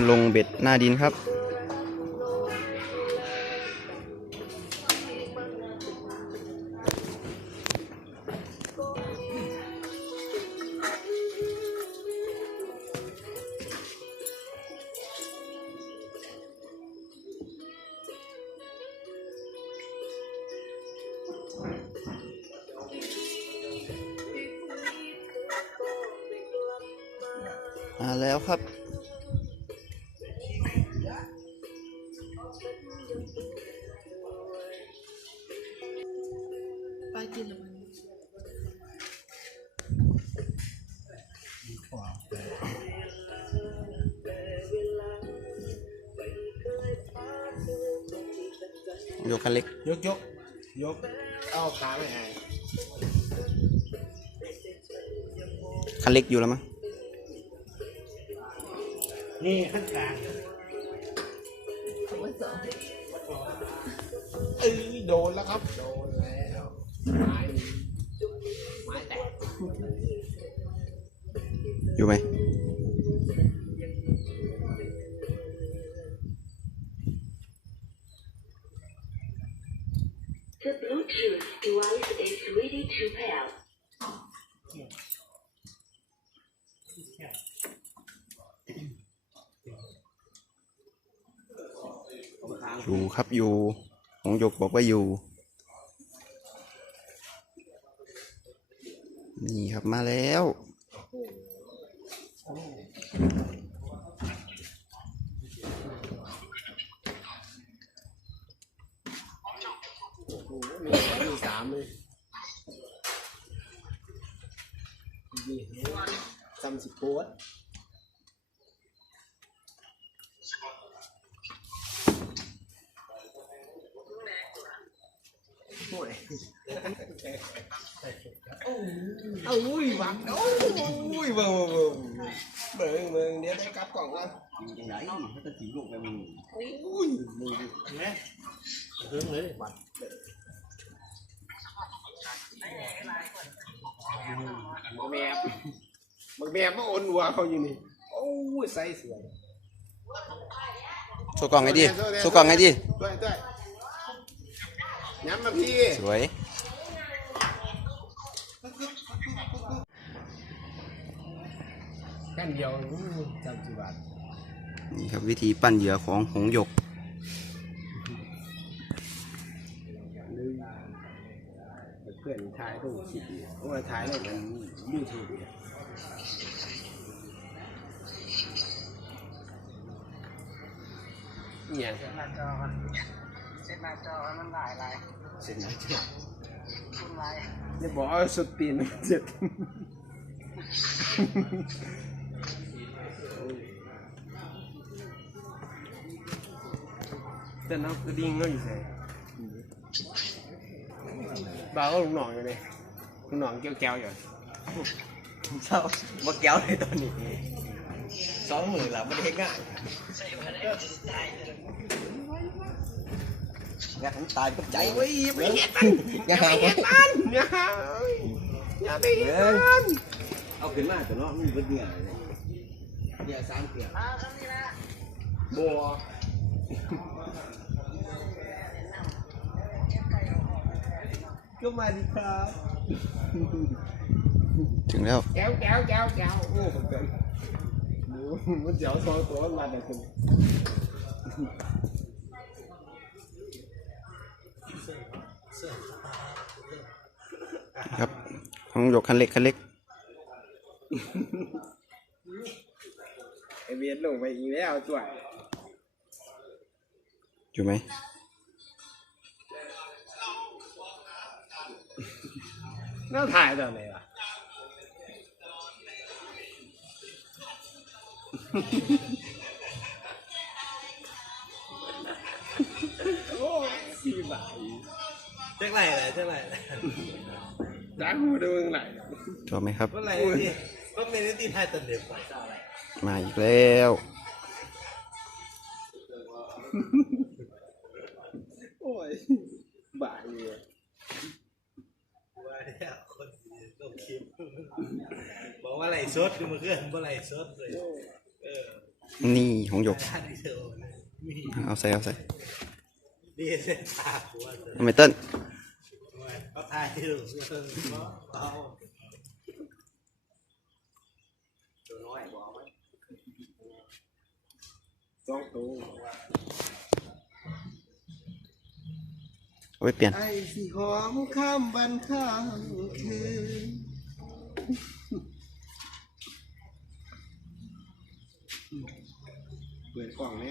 ันลงเบ็ดหน้าดินครับ มาแล้วครับ นเล็ก ยกยกยกเอาขาไม่หายคันเล็กอยู่แล้วมั้ง นี่ขั้นกลางคำว่าสองเอ้ยโดนแล้วครับ โดนแล้วไม้ไม้แตกอยู่ไหม The Bluetooth device is ready to pair. อยู่ครับอยู่หงหยกบอกว่าอยู่ นี่ครับมาแล้ว มีสามเลยดีซัมสิบโพสโอ้ยเอาอุ้ยวังโอ้ยเบิ่งเบิ่งเบิ่งเบิ่งเดี๋ยวได้กลับกล่องกันยังไงเขาจะถีบลูกไปมึงอุ้ยมึงดิแม่เรื่องเลยวัดบักแบบบักแบบมาโอนวัวเขาอยู่นี่ โอ้ยใส่สวยโชว์กล่องไงดิโชว์กล่องไงดิด้วยด้วยย้ำมาพี่ สวย กันเดียวจำสิบบาทนี่ครับวิธีปั้นเหยื่อของหงหยก เพื่อนถ่ายรูปคลิปเนี่ยเพราะว่าถ่ายแล้วมันยูทูบเนี่ยเนี่ยเส้นหน้าจอมันเส้นหน้าจอมันหลายลายเสร็จแล้วจ้ะคุณลายอย่าบอกเอาสุดตีนเจ็บแต่น้ำกระดิ่งก็อยใส่ บ่าวก็ลุงหน่องอยู่เลยลุงหน่องเกี้ยวแก้วอยู่เศร้ามาแก้วเลยตอนนี้สองหมื่นละไม่ได้ง่ายงานตายกับใจโอ้ยอย่าไปเห็ดมันงานเห็ดมันอย่าอย่าไปเห็ดมันเอาขึ้นมาแต่เนาะมันเป็นเงี้ยเลยเงี้ยสามเกี่ยวอ้าวคำนี้นะบัว ก็มาดีครับถึงแล้วแก้วแก้วแก้วแก้วโอ้ผมเกินมันเดี๋ยวซอยตัวมันมาเดี๋ยวคุณครับหงหยกคันเล็กคันเล็กไอเวียนลงไปอีกแล้วจ่วยอยู่ไหม น่าถ่ายตอนไหนล่ะโอ้ยสี่บาทเจ๊กไรอะไรเจ๊กไรจ้างมาดูไหนชอบไหมครับ ก็ไรที่ก็ในนิติไทยตันเด็กไปมาอีกแล้วโอ้ยบาทเลย ว่าเนี่ยคนต้องคิด บอกว่าไหลซดคือมันเคลื่อนว่าไหลซดเลยเออนี่หงหยก ท่านที่เธอเอาใส่เอาใส่ดีเลยตาหัวเลยเอาไม่เต้นเขาทายที่หลุมเอาตัวน้อยบอกไว้สองตัวเอาไปเปลี่ยน ไอ้สีหอมข้ามบันข้ามคืน เปิดกล่องไหม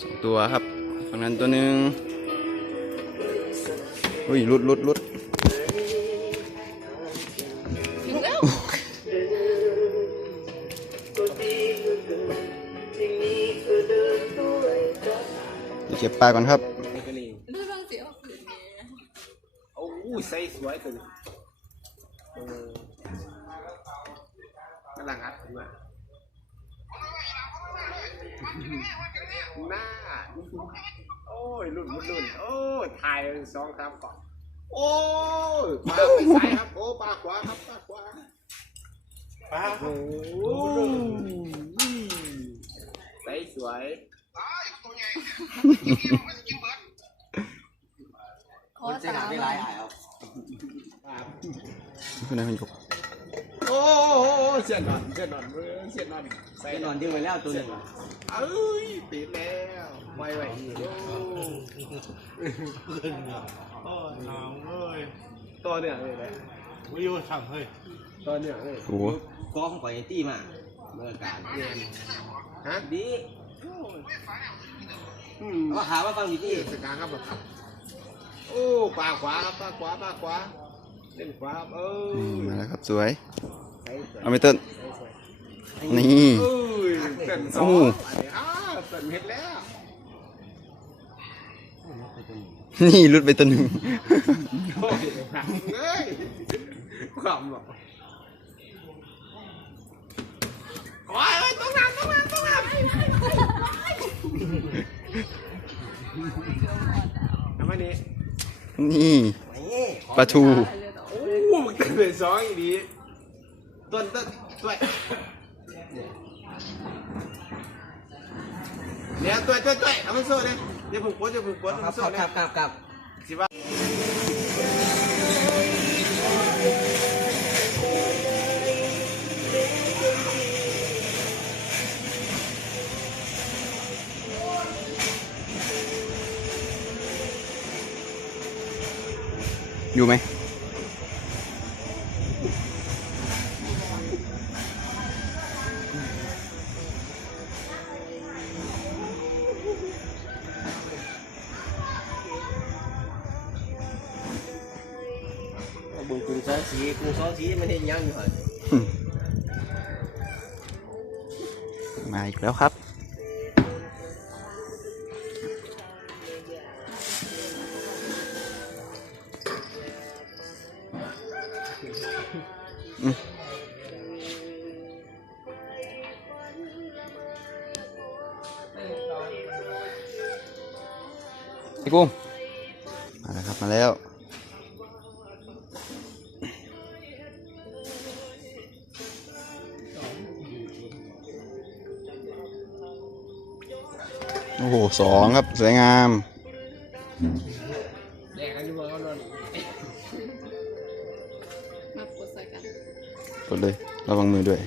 สองตัวครับฝั่งนั้นตัวหนึ่งอุ้ยลุดลุดลุด ก็บปลาก่อนครับด้วยบางเสียวคืนนี้โอ้ยใส่สวยตัวนี้เออกำลังอัดขึ้นมาหน้า โอ้ยรุ่นรุ่นรุ่นโอ้ยถ่ายสองครับก่อนโอ้ยปลาไปซ้ายครับ โอ้ปลาขวาครับปลาขวาป้าโอ้ยใสสวย ขอคนใช้ตาน้ำได้หลายอะเอาปลาคนนั้นมันยกโอ้ยเสียนนอนเสียนนอนเว้ยเสียนนอนใส่ไปนอนดิ้งไว้แล้วตัวหนึ่งเอ้ยปิดแล้วไว้ไว้อีกโอ้ขึ้นเนี่ยโอ้ยหนาวเว้ยตัวเนี่ยเลยแหละวิวทำเฮ้ยตัวเนี่ยเลยโอ้โหกองปล่อยตี้มาเมื่อการฮะดีอืม ว่าหาว่าฟังดีนี่ที่สกาครับแบบโอ้ปลาขวาครับปลาขวาปลาขวาเล่นขวาครับเออนี่มาแล้วครับสวยใส่สวยเอาไม่เต้นใส่สวยนี่เอ้ยเต้นสอโอ้งอันนี้อ้าวเต้นเห็ดแล้วนี่หลุดไปตัวหนึ่งโอ้ยหักเอ้ยความหรอกโอ้ยโอ้ยต้องน้ำต้องน้ำต้องน้ำ ทำไมนี่นี่ปลาทูไปเลยเนาะโอ้มันเกิดเป็นสองอีดีต้นต้นต้นเนี่ยตัวตัวตัวเอามาโซ่เลยเดี๋ยวผมกดเดี๋ยวผมกดคเอารัมาบโซ่ครับเลยครับครับสิว่า อยู่ไหมบุญคุณซ้อนสีคุณซ้อนสีมันเห็นยังอยู่เหรอมาอีกแล้วครับ พี่กุ้งมาแล้วครับมาแล้วโอ้โหสองครับ สวยงามแดกกันอยู่เมืองเขานอนมาปวดใส่กันกดเลย ระวังมือด้วย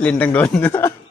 เเ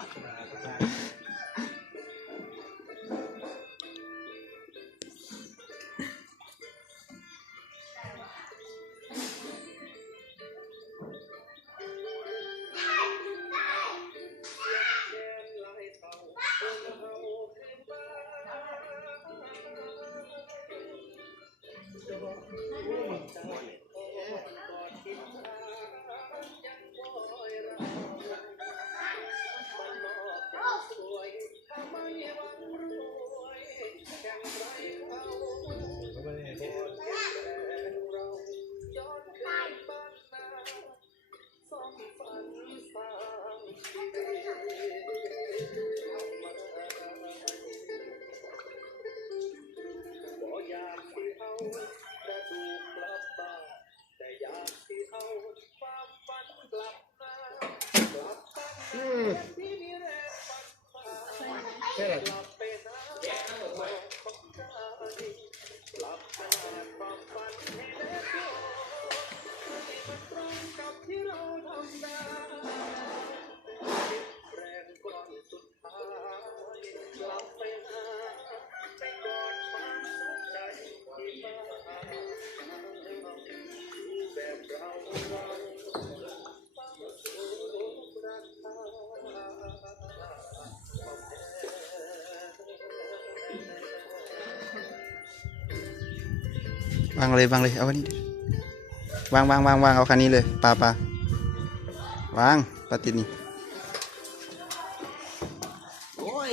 ล่ วางเลยวางเลยเอาคันนี้ดิวางวางวางวางเอาคันนี้เลยปลาปลาวางปลาติดนี่โอ้ย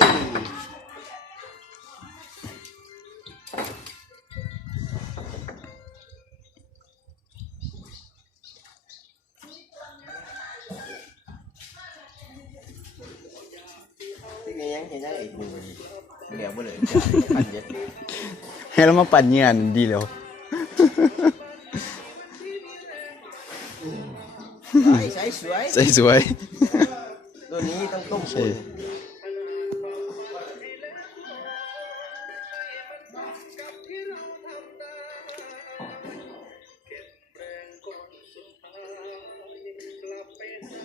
ที่นี่ยังเห็นยังอีกหนึ่งเดี๋ยวบ่เลยพันเย็ดให้เรามาปั่นเงี้ยดีแล้ว ใส่ใส่สวยใส่สวย ตัวนี้ต้องต้มตุ๋น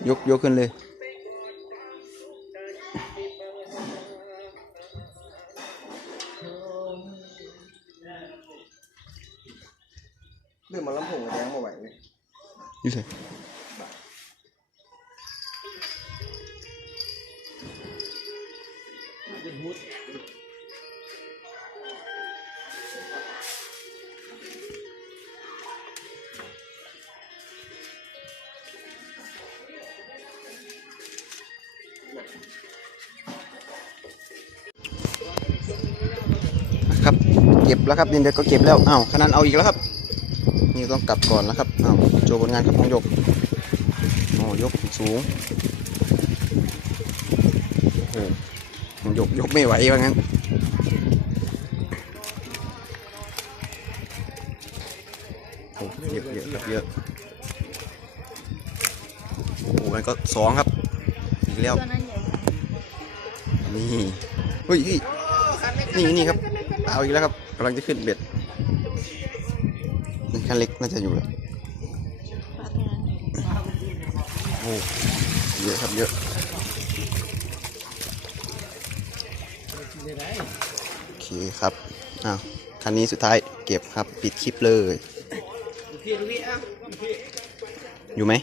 ยกยกขึ้นเลย เรื่องมันลำโพงแดงมาไหวเลยนี่เลย เก็บแล้วครับนี่เดี๋ยวก็เก็บแล้วอ้าวขนาดเอาอีกแล้วครับนี่ต้องกลับก่อนแล้วครับอ้าวโชว์ผลงานครับน้องยกโอ้ยกสูงโอ้โหน้องยกยกไม่ไหวว่างั้นโอ้เยอะเยอะเยอะโอ้โหมันก็สองครับอีกแล้วนี่เฮ้ยนี่นี่ครับเอาอีกแล้วครับ กำลังจะขึ้นเบ็ดนี่คันเล็กน่าจะอยู่แล้วปลาตัวนั้นใหญ่โอ้เยอะครับเยอะโอเคครับอ้าวคันนี้สุดท้ายเก็บครับปิดคลิปเลย อยู่ไหม